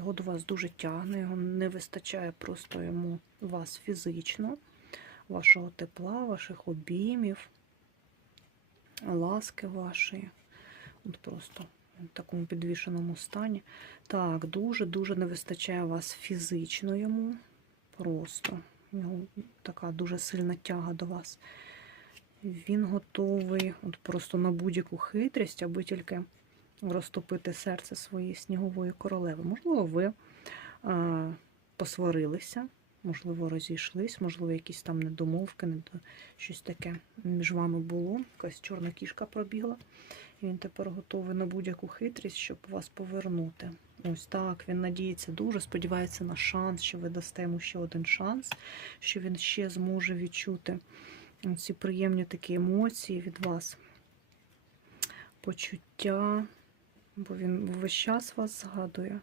Його до вас дуже тягне, його не вистачає просто йому вас фізично, вашого тепла, ваших обіймів, ласки вашої. От просто в такому підвішеному стані. Так, дуже-дуже не вистачає вас фізично йому. Просто. У нього така дуже сильна тяга до вас. Він готовий от просто на будь-яку хитрість, аби тільки розтопити серце своєї снігової королеви. Можливо, ви посварилися, можливо, розійшлись, можливо, якісь там недомовки, недо... щось таке між вами було. Якась чорна кішка пробігла. І він тепер готовий на будь-яку хитрість, щоб вас повернути. Ось так, він надіється дуже, сподівається на шанс, що ви дасте йому ще один шанс, що він ще зможе відчути ці приємні такі емоції від вас, почуття, бо він весь час вас згадує.